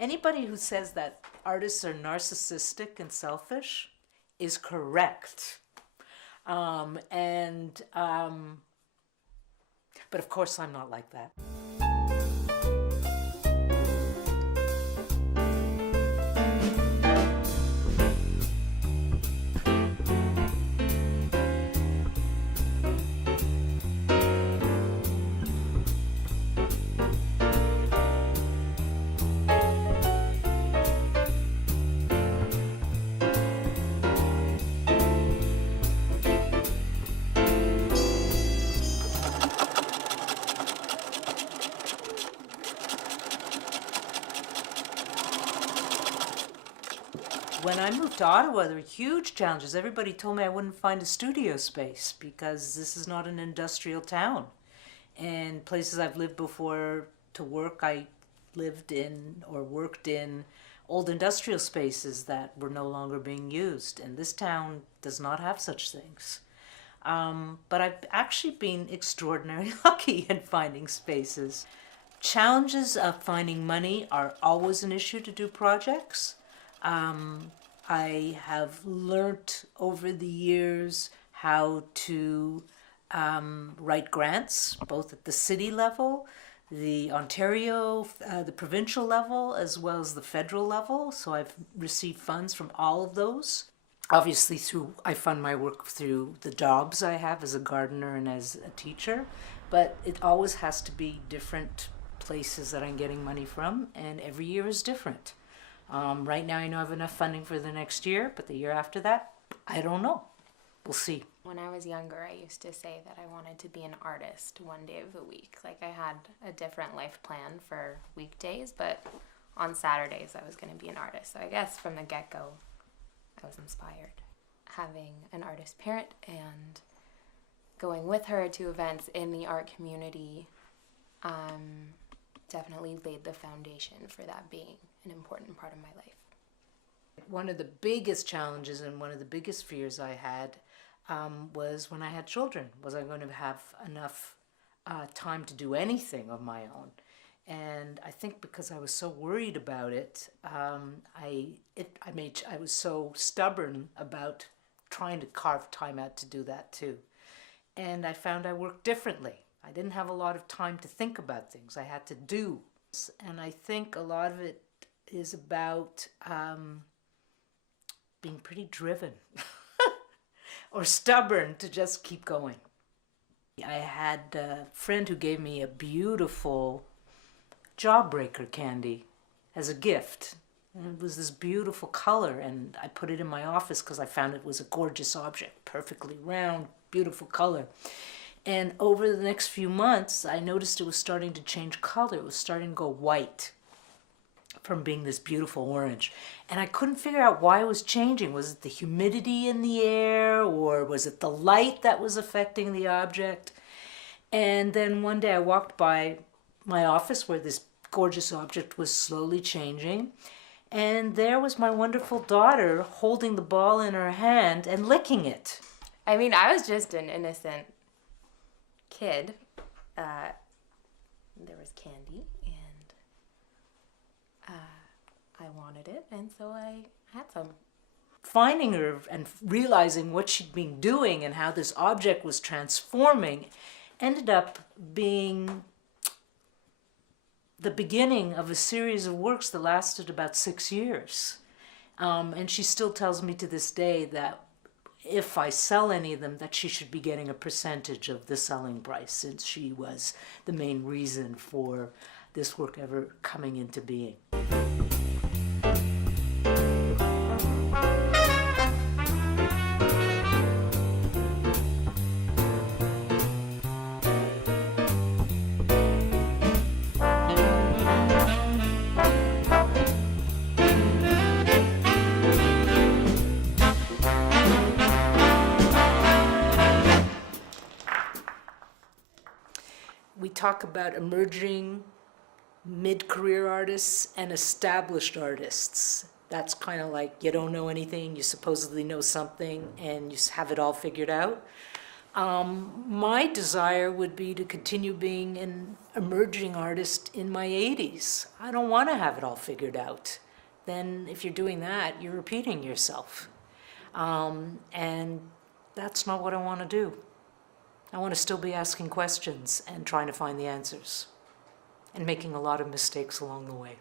Anybody who says that artists are narcissistic and selfish is correct. But of course I'm not like that. When I moved to Ottawa, there were huge challenges. Everybody told me I wouldn't find a studio space because this is not an industrial town. And places I've lived before to work, I lived in or worked in old industrial spaces that were no longer being used. And this town does not have such things. But I've actually been extraordinarily lucky in finding spaces. Challenges of finding money are always an issue to do projects. I have learnt over the years how to write grants, both at the city level, the Ontario, the provincial level, as well as the federal level. So I've received funds from all of those. Obviously, I fund my work through the jobs I have as a gardener and as a teacher, but it always has to be different places that I'm getting money from, and every year is different. Right now I know I have enough funding for the next year, but the year after that, I don't know. We'll see. When I was younger, I used to say that I wanted to be an artist one day of the week. Like, I had a different life plan for weekdays, but on Saturdays I was going to be an artist. So I guess from the get-go, I was inspired. Having an artist parent and going with her to events in the art community definitely laid the foundation for that being an important part of my life. One of the biggest challenges and one of the biggest fears I had was when I had children. Was I going to have enough time to do anything of my own? And I think because I was so worried about it, I was so stubborn about trying to carve time out to do that too. And I found I worked differently. I didn't have a lot of time to think about things. I had to do. And I think a lot of it is about being pretty driven or stubborn to just keep going. I had a friend who gave me a beautiful Jawbreaker candy as a gift. And it was this beautiful color, and I put it in my office because I found it was a gorgeous object, perfectly round, beautiful color. And over the next few months, I noticed it was starting to change color. It was starting to go white from being this beautiful orange. And I couldn't figure out why it was changing. Was it the humidity in the air, or was it the light that was affecting the object? And then one day I walked by my office where this gorgeous object was slowly changing. And there was my wonderful daughter holding the ball in her hand and licking it. I mean, I was just an innocent kid. There was candy, and I wanted it, and so I had some. Finding her and realizing what she'd been doing and how this object was transforming ended up being the beginning of a series of works that lasted about 6 years. And she still tells me to this day that if I sell any of them, that she should be getting a percentage of the selling price, since she was the main reason for this work ever coming into being. We talk about emerging mid-career artists and established artists. That's kind of like you don't know anything, you supposedly know something, and you have it all figured out. My desire would be to continue being an emerging artist in my 80s. I don't want to have it all figured out. Then, if you're doing that, you're repeating yourself. And that's not what I want to do. I want to still be asking questions and trying to find the answers and making a lot of mistakes along the way.